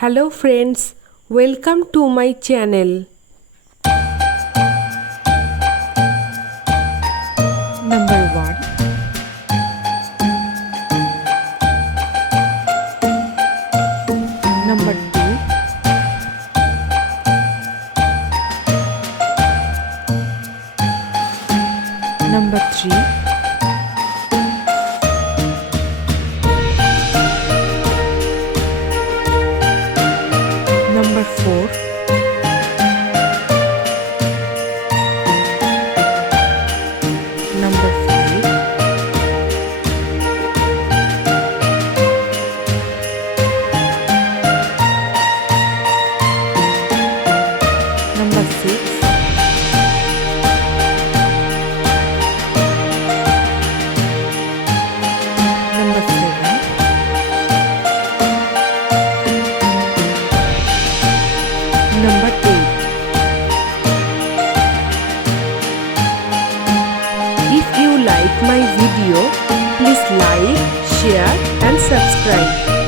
Hello friends, welcome to my channel. Number 1. Number 2. Number 3. Number 4. Number 5. Number 6. Number 7. Number 8. If you like my video, please like, share and subscribe.